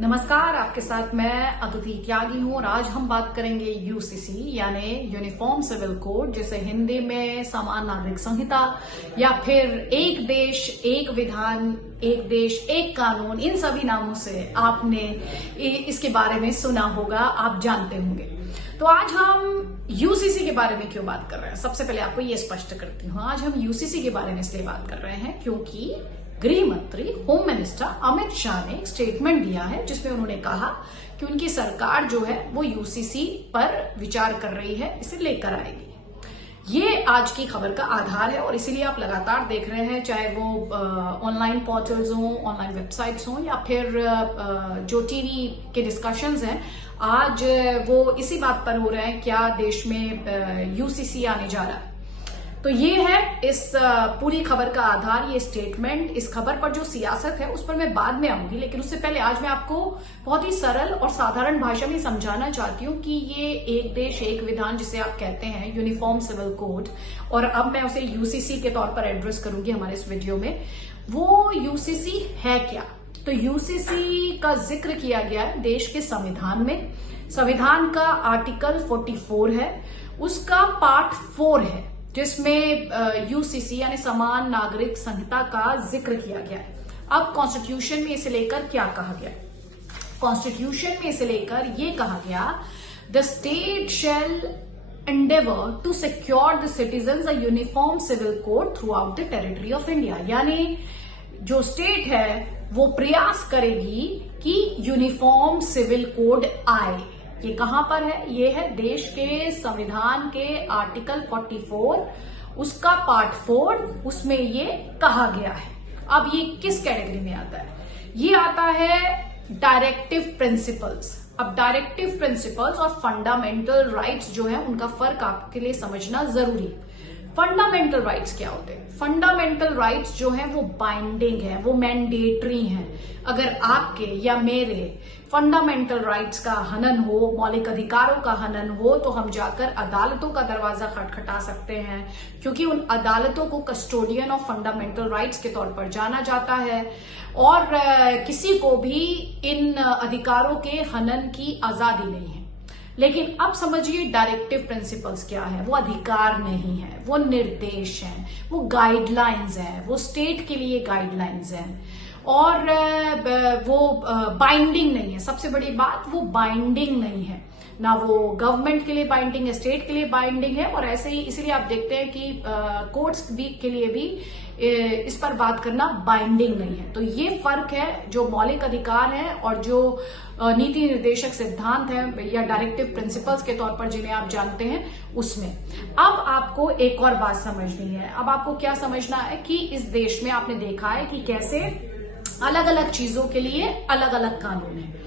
नमस्कार, आपके साथ मैं अदिति त्यागी हूँ और आज हम बात करेंगे यूसीसी यानी यूनिफॉर्म सिविल कोड, जिसे हिंदी में समान नागरिक संहिता या फिर एक देश एक विधान एक देश एक कानून, इन सभी नामों से आपने इसके बारे में सुना होगा, आप जानते होंगे। तो आज हम यूसीसी के बारे में क्यों बात कर रहे हैं, सबसे पहले आपको ये स्पष्ट करती हूँ। आज हम यूसीसी के बारे में इसलिए बात कर रहे हैं क्योंकि गृह मंत्री होम मिनिस्टर अमित शाह ने एक स्टेटमेंट दिया है जिसमें उन्होंने कहा कि उनकी सरकार जो है वो यूसीसी पर विचार कर रही है, इसे लेकर आएगी। ये आज की खबर का आधार है और इसीलिए आप लगातार देख रहे हैं, चाहे वो ऑनलाइन पोर्टल्स हों, ऑनलाइन वेबसाइट्स हों या फिर जो टीवी के डिस्कशंस हैं, आज वो इसी बात पर हो रहे हैं क्या देश में यूसीसी आने जा रहा है। तो ये है इस पूरी खबर का आधार, ये स्टेटमेंट। इस खबर पर जो सियासत है उस पर मैं बाद में आऊंगी, लेकिन उससे पहले आज मैं आपको बहुत ही सरल और साधारण भाषा में समझाना चाहती हूँ कि ये एक देश एक विधान जिसे आप कहते हैं यूनिफॉर्म सिविल कोड, और अब मैं उसे यूसीसी के तौर पर एड्रेस करूंगी हमारे इस वीडियो में, वो यूसीसी है क्या। तो यूसीसी का जिक्र किया गया है देश के संविधान में। संविधान का आर्टिकल 44 है, उसका पार्ट 4 है जिसमें यूसीसी यानी समान नागरिक संहिता का जिक्र किया गया है। अब कॉन्स्टिट्यूशन में इसे लेकर क्या कहा गया? कॉन्स्टिट्यूशन में इसे लेकर ये कहा गया, the state shell endeavor to secure the citizens a uniform civil code throughout the territory of India। यानी जो स्टेट है वो प्रयास करेगी कि यूनिफॉर्म सिविल कोड आए। ये कहां पर है? ये है देश के संविधान के आर्टिकल 44, उसका पार्ट 4, उसमें ये कहा गया है। अब ये किस कैटेगरी में आता है? ये आता है डायरेक्टिव प्रिंसिपल्स। अब डायरेक्टिव प्रिंसिपल्स और फंडामेंटल राइट्स जो है उनका फर्क आपके लिए समझना जरूरी है। फंडामेंटल राइट्स क्या होते हैं? फंडामेंटल राइट्स जो है वो बाइंडिंग है, वो मैंडेटरी हैं। अगर आपके या मेरे फंडामेंटल राइट्स का हनन हो, मौलिक अधिकारों का हनन हो, तो हम जाकर अदालतों का दरवाजा खटखटा सकते हैं, क्योंकि उन अदालतों को कस्टोडियन ऑफ फंडामेंटल राइट्स के तौर पर जाना जाता है और किसी को भी इन अधिकारों के हनन की आजादी नहीं है। लेकिन अब समझिए डायरेक्टिव प्रिंसिपल्स क्या है? वो अधिकार नहीं है, वो निर्देश हैं, वो गाइडलाइंस हैं, वो स्टेट के लिए गाइडलाइंस हैं और वो बाइंडिंग नहीं है। सबसे बड़ी बात, वो बाइंडिंग नहीं है, ना वो गवर्नमेंट के लिए बाइंडिंग है, स्टेट के लिए बाइंडिंग है। और ऐसे ही इसीलिए आप देखते हैं कि कोर्ट्स भी के लिए भी इस पर बात करना बाइंडिंग नहीं है। तो ये फर्क है जो मौलिक अधिकार है और जो नीति निर्देशक सिद्धांत है या डायरेक्टिव प्रिंसिपल्स के तौर पर जिन्हें आप जानते हैं, उसमें। अब आपको एक और बात समझनी है। अब आपको क्या समझना है कि इस देश में आपने देखा है कि कैसे अलग अलग चीजों के लिए अलग अलग कानून है।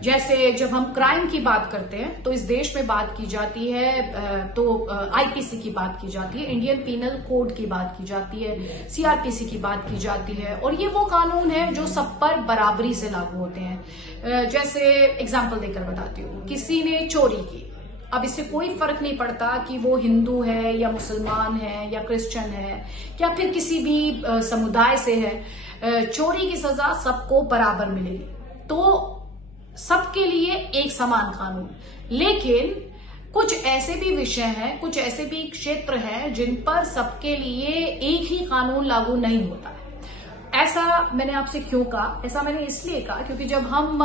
जैसे जब हम क्राइम की बात करते हैं तो इस देश में बात की जाती है, तो आईपीसी की बात की जाती है, इंडियन पीनल कोड की बात की जाती है, सीआरपीसी की बात की जाती है, और ये वो कानून है जो सब पर बराबरी से लागू होते हैं। जैसे एग्जाम्पल देकर बताती हूँ, किसी ने चोरी की, अब इससे कोई फर्क नहीं पड़ता कि वो हिंदू है या मुसलमान है या क्रिश्चियन है या फिर किसी भी समुदाय से है, चोरी की सजा सबको बराबर मिलेगी। तो सबके लिए एक समान कानून। लेकिन कुछ ऐसे भी विषय हैं, कुछ ऐसे भी क्षेत्र हैं जिन पर सबके लिए एक ही कानून लागू नहीं होता है। ऐसा मैंने आपसे क्यों कहा? ऐसा मैंने इसलिए कहा क्योंकि जब हम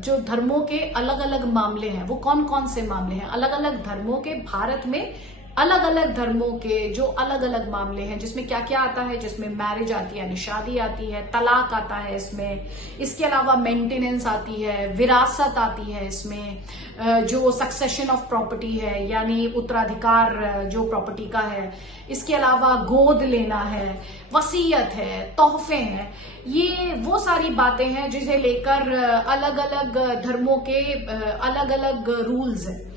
जो धर्मों के अलग अलग मामले हैं, वो कौन कौन से मामले हैं, अलग अलग धर्मों के, भारत में अलग अलग धर्मों के जो अलग अलग मामले हैं, जिसमें क्या क्या आता है, जिसमें मैरिज आती है यानी शादी आती है, तलाक आता है इसमें, इसके अलावा मेंटेनेंस आती है, विरासत आती है इसमें, जो सक्सेशन ऑफ प्रॉपर्टी है यानी उत्तराधिकार जो प्रॉपर्टी का है, इसके अलावा गोद लेना है, वसीयत है, तोहफे हैं। ये वो सारी बातें हैं जिसे लेकर अलग अलग धर्मों के अलग अलग रूल्स हैं।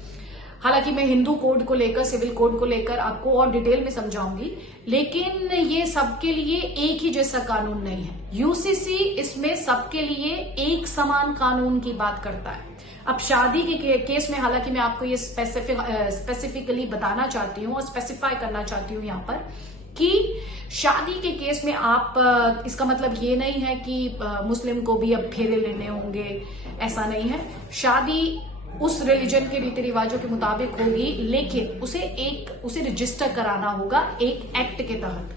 हालांकि मैं हिंदू कोड को लेकर, सिविल कोड को लेकर आपको और डिटेल में समझाऊंगी, लेकिन ये सबके लिए एक ही जैसा कानून नहीं है। यूसीसी इसमें सबके लिए एक समान कानून की बात करता है। अब शादी के केस में हालांकि मैं आपको ये स्पेसिफिकली बताना चाहती हूँ और स्पेसिफाई करना चाहती हूँ यहाँ पर कि शादी के केस में आप इसका मतलब ये नहीं है कि मुस्लिम को भी अब फेरे लेने होंगे, ऐसा नहीं है। शादी उस रिलीजन के रीति रिवाजों के मुताबिक होगी, लेकिन उसे रजिस्टर कराना होगा एक एक्ट के तहत।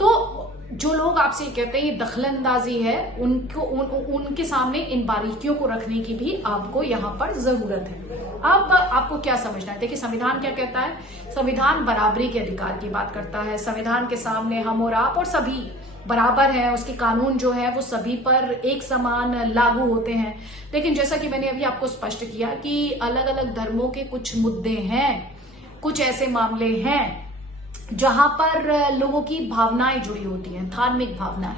तो जो लोग आपसे कहते हैं ये दखलंदाजी है, उनके सामने इन बारीकियों को रखने की भी आपको यहाँ पर जरूरत है। अब आपको क्या समझना है, देखिए संविधान क्या कहता है। संविधान बराबरी के अधिकार की बात करता है। संविधान के सामने हम और आप और सभी बराबर हैं। उसके कानून जो है वो सभी पर एक समान लागू होते हैं। लेकिन जैसा कि मैंने अभी आपको स्पष्ट किया कि अलग अलग धर्मों के कुछ मुद्दे हैं, कुछ ऐसे मामले हैं जहां पर लोगों की भावनाएं जुड़ी होती हैं, धार्मिक भावनाएं।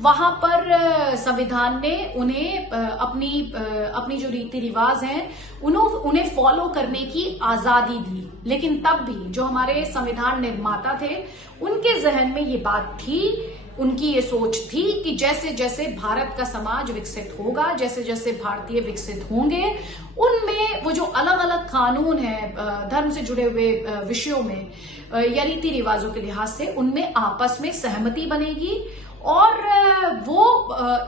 वहां पर संविधान ने उन्हें अपनी जो रीति रिवाज हैं उन्हें फॉलो करने की आजादी दी। लेकिन तब भी जो हमारे संविधान निर्माता थे उनके जहन में ये बात थी, उनकी ये सोच थी कि जैसे जैसे भारत का समाज विकसित होगा, जैसे जैसे भारतीय विकसित होंगे, उनमें वो जो अलग अलग कानून है धर्म से जुड़े हुए विषयों में या रीति रिवाजों के लिहाज से, उनमें आपस में सहमति बनेगी और वो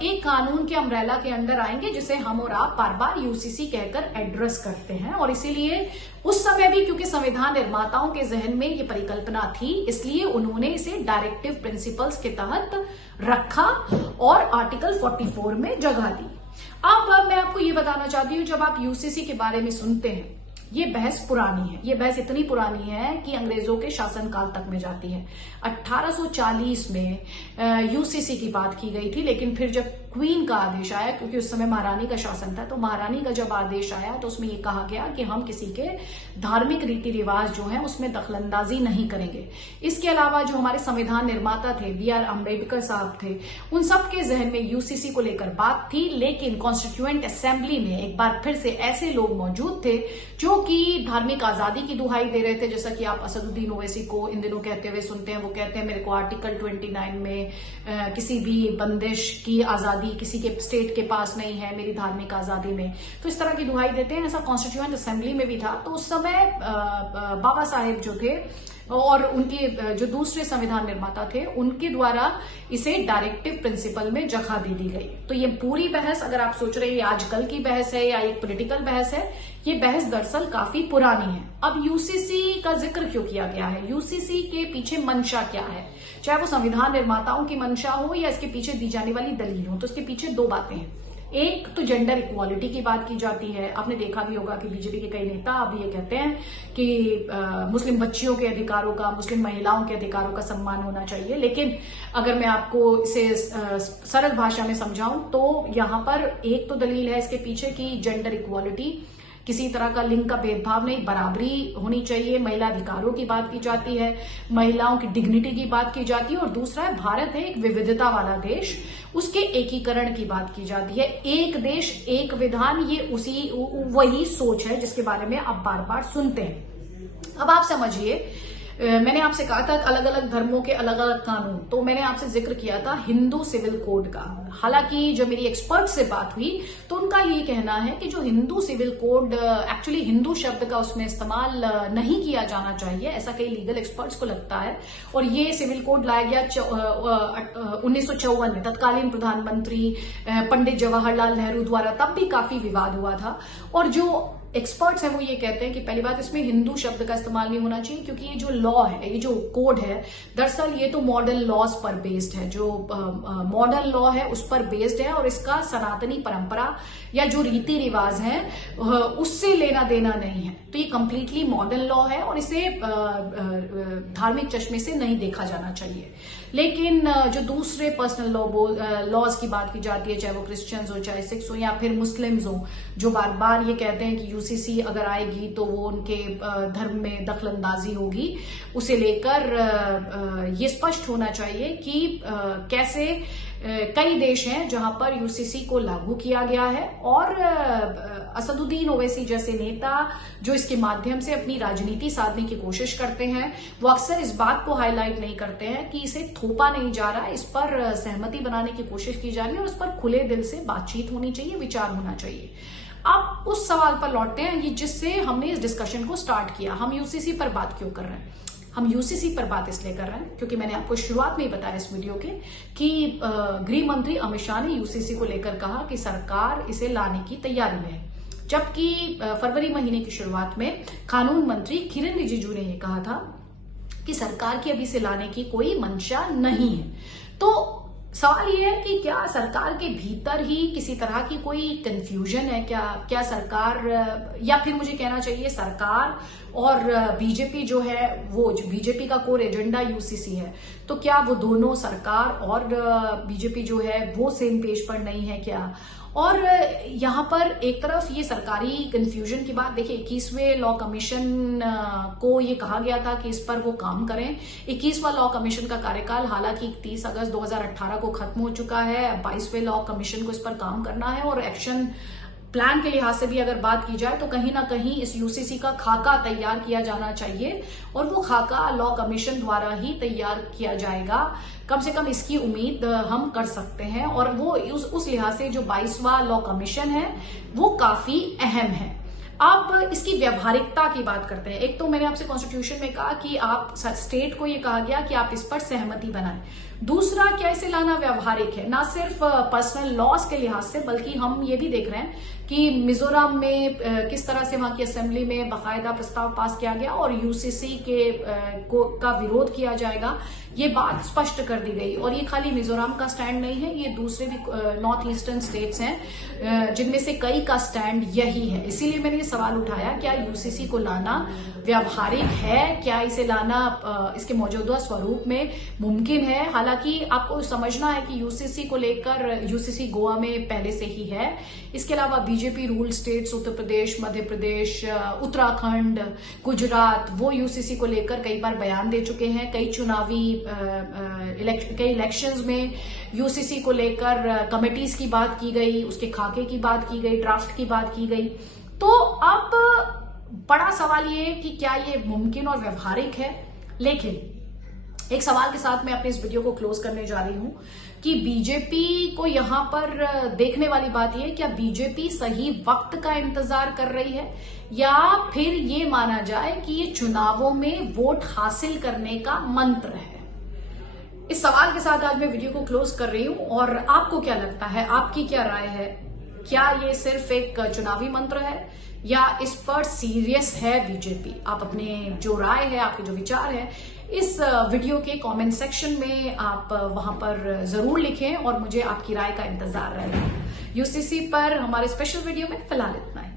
एक कानून के अम्ब्रेला के अंदर आएंगे जिसे हम और आप बार बार यूसीसी कहकर एड्रेस करते हैं। और इसीलिए उस समय भी क्योंकि संविधान निर्माताओं के जहन में ये परिकल्पना थी, इसलिए उन्होंने इसे डायरेक्टिव प्रिंसिपल्स के तहत रखा और आर्टिकल 44 में जगह दी। अब मैं आपको ये बताना चाहती हूँ, जब आप यूसीसी के बारे में सुनते हैं, ये बहस पुरानी है। ये बहस इतनी पुरानी है कि अंग्रेजों के शासनकाल तक में जाती है। 1840 में यूसीसी की बात की गई थी, लेकिन फिर जब क्वीन का आदेश आया, क्योंकि उस समय महारानी का शासन था, तो महारानी का जब आदेश आया तो उसमें ये कहा गया कि हम किसी के धार्मिक रीति रिवाज जो है उसमें दखलंदाजी नहीं करेंगे। इसके अलावा जो हमारे संविधान निर्माता थे, BR अम्बेडकर साहब थे, उन सबके जहन में यूसीसी को लेकर बात थी। लेकिन कॉन्स्टिट्यूएंट असेंबली में एक बार फिर से ऐसे लोग मौजूद थे जो कि धार्मिक आजादी की दुहाई दे रहे थे। जैसा कि आप असदुद्दीन ओवैसी को इन दिनों कहते हुए सुनते हैं, वो कहते हैं मेरे को आर्टिकल 29 में किसी भी बंदिश की आजादी किसी के स्टेट के पास नहीं है, मेरी धार्मिक आजादी में, तो इस तरह की दुहाई देते हैं। ऐसा कॉन्स्टिट्यूएंट असेंबली में भी था। तो उस समय बाबा साहेब जो थे और उनके जो दूसरे संविधान निर्माता थे, उनके द्वारा इसे डायरेक्टिव प्रिंसिपल में जगह दे दी गई। तो ये पूरी बहस, अगर आप सोच रहे हैं ये आजकल की बहस है या एक पॉलिटिकल बहस है, ये बहस दरअसल काफी पुरानी है। अब यूसीसी का जिक्र क्यों किया गया है, यूसीसी के पीछे मंशा क्या है, चाहे वो संविधान निर्माताओं की मंशा हो या इसके पीछे दी जाने वाली दलील हो, तो इसके पीछे दो बातें हैं। एक तो जेंडर इक्वालिटी की बात की जाती है। आपने देखा भी होगा कि बीजेपी के कई नेता अब ये कहते हैं कि मुस्लिम बच्चियों के अधिकारों का, मुस्लिम महिलाओं के अधिकारों का सम्मान होना चाहिए। लेकिन अगर मैं आपको इसे सरल भाषा में समझाऊं तो यहां पर एक तो दलील है इसके पीछे की जेंडर इक्वालिटी, किसी तरह का लिंग का भेदभाव नहीं, बराबरी होनी चाहिए, महिला अधिकारों की बात की जाती है, महिलाओं की डिग्निटी की बात की जाती है। और दूसरा है, भारत है एक विविधता वाला देश, उसके एकीकरण की बात की जाती है। एक देश एक विधान, ये वही सोच है जिसके बारे में आप बार बार सुनते हैं। अब आप समझिए, मैंने आपसे कहा था अलग अलग धर्मों के अलग अलग कानून, तो मैंने आपसे जिक्र किया था हिंदू सिविल कोड का। हालांकि जब मेरी एक्सपर्ट से बात हुई तो उनका ये कहना है कि जो Hindu civil code, actually Hindu शब्द का उसमें इस्तेमाल नहीं किया जाना चाहिए, ऐसा कई लीगल एक्सपर्ट्स को लगता है। और ये सिविल कोड लाया गया 1954 में तत्कालीन प्रधानमंत्री पंडित जवाहरलाल नेहरू द्वारा, तब भी काफी विवाद हुआ था। और जो एक्सपर्ट्स हैं वो ये कहते हैं कि पहली बात, इसमें हिंदू शब्द का इस्तेमाल नहीं होना चाहिए, क्योंकि ये जो लॉ है, ये जो कोड है, दरअसल ये तो मॉडर्न लॉज पर बेस्ड है, जो मॉडर्न लॉ है उस पर बेस्ड है, और इसका सनातनी परंपरा या जो रीति रिवाज है उससे लेना देना नहीं है। तो ये कंप्लीटली मॉडर्न लॉ है और इसे धार्मिक चश्मे से नहीं देखा जाना चाहिए। लेकिन जो दूसरे पर्सनल लॉज की बात की जाती है, चाहे वो क्रिश्चियंस हो, चाहे सिख्स हो, या फिर मुस्लिम्स हो, जो बार बार ये कहते हैं कि यूसीसी अगर आएगी तो वो उनके धर्म में दखलंदाजी होगी, उसे लेकर ये स्पष्ट होना चाहिए कि कैसे कई देश हैं जहां पर यूसीसी को लागू किया गया है। और असदुद्दीन ओवैसी जैसे नेता जो इसके माध्यम से अपनी राजनीति साधने की कोशिश करते हैं, वो अक्सर इस बात को हाईलाइट नहीं करते हैं कि इसे थोपा नहीं जा रहा है, इस पर सहमति बनाने की कोशिश की जा रही है और इस पर खुले दिल से बातचीत होनी चाहिए, विचार होना चाहिए। अब उस सवाल पर लौटते हैं ये जिससे हमने इस डिस्कशन को स्टार्ट किया, हम यूसीसी पर बात क्यों कर रहे हैं। हम यूसीसी पर बात इसलिए कर रहे हैं क्योंकि मैंने आपको शुरुआत में ही बताया इस वीडियो के कि गृह मंत्री अमित शाह ने यूसीसी को लेकर कहा कि सरकार इसे लाने की तैयारी में है, जबकि फरवरी महीने की शुरुआत में कानून मंत्री किरेन रिजिजू ने यह कहा था कि सरकार की अभी इसे लाने की कोई मंशा नहीं है। तो सवाल यह है कि क्या सरकार के भीतर ही किसी तरह की कोई कंफ्यूजन है क्या सरकार, या फिर मुझे कहना चाहिए सरकार और बीजेपी जो है, वो जो बीजेपी का कोर एजेंडा यूसीसी है, तो क्या वो दोनों सरकार और बीजेपी जो है वो सेम पेज पर नहीं है क्या? और यहाँ पर एक तरफ ये सरकारी कंफ्यूजन की बात देखिए, 21वें लॉ कमीशन को ये कहा गया था कि इस पर वो काम करें। 21वां लॉ कमीशन का कार्यकाल हालांकि 30 अगस्त 2018 को खत्म हो चुका है। 22वें लॉ कमीशन को इस पर काम करना है और एक्शन प्लान के लिहाज से भी अगर बात की जाए तो कहीं ना कहीं इस यूसीसी का खाका तैयार किया जाना चाहिए और वो खाका लॉ कमीशन द्वारा ही तैयार किया जाएगा, कम से कम इसकी उम्मीद हम कर सकते हैं। और वो उस लिहाज से जो 22वां लॉ कमीशन है वो काफी अहम है। अब इसकी व्यवहारिकता की बात करते हैं। एक तो मैंने आपसे कॉन्स्टिट्यूशन में कहा कि आप स्टेट को ये कहा गया कि आप इस पर सहमति बनाएं। दूसरा, क्या इसे लाना व्यवहारिक है, ना सिर्फ पर्सनल लॉस के लिहाज से, बल्कि हम ये भी देख रहे हैं कि मिजोरम में किस तरह से वहां की असेंबली में बाकायदा प्रस्ताव पास किया गया और यूसीसी का विरोध किया जाएगा, ये बात स्पष्ट कर दी गई। और ये खाली मिजोरम का स्टैंड नहीं है, ये दूसरे भी नॉर्थ ईस्टर्न स्टेट्स हैं जिनमें से कई का स्टैंड यही है। इसीलिए मैंने ये सवाल उठाया, क्या यूसीसी को लाना व्यवहारिक है, क्या इसे लाना इसके मौजूदा स्वरूप में मुमकिन है? हालांकि आपको समझना है कि यूसीसी को लेकर यूसीसी गोवा में पहले से ही है। इसके अलावा BJP rule states Uttar Pradesh, Madhya Pradesh, Uttarakhand, Gujarat, वो यूसीसी को लेकर कई बार बयान दे चुके हैं। कई चुनावी कई इलेक्शंस में यूसीसी को लेकर कमेटीज की बात की गई, उसके खाके की बात की गई, ड्राफ्ट की बात की गई। तो अब बड़ा सवाल ये है कि क्या ये मुमकिन और व्यवहारिक है। लेकिन एक सवाल के साथ मैं अपने इस वीडियो को क्लोज करने जा रही हूं कि बीजेपी को यहां पर देखने वाली बात यह है, क्या बीजेपी सही वक्त का इंतजार कर रही है या फिर ये माना जाए कि ये चुनावों में वोट हासिल करने का मंत्र है। इस सवाल के साथ आज मैं वीडियो को क्लोज कर रही हूं और आपको क्या लगता है, आपकी क्या राय है? क्या ये सिर्फ एक चुनावी मंत्र है या इस पर सीरियस है बीजेपी? आप अपने जो राय है, आपके जो विचार है, इस वीडियो के कमेंट सेक्शन में आप वहां पर जरूर लिखें और मुझे आपकी राय का इंतजार रहेगा। यूसीसी पर हमारे स्पेशल वीडियो में फिलहाल इतना ही।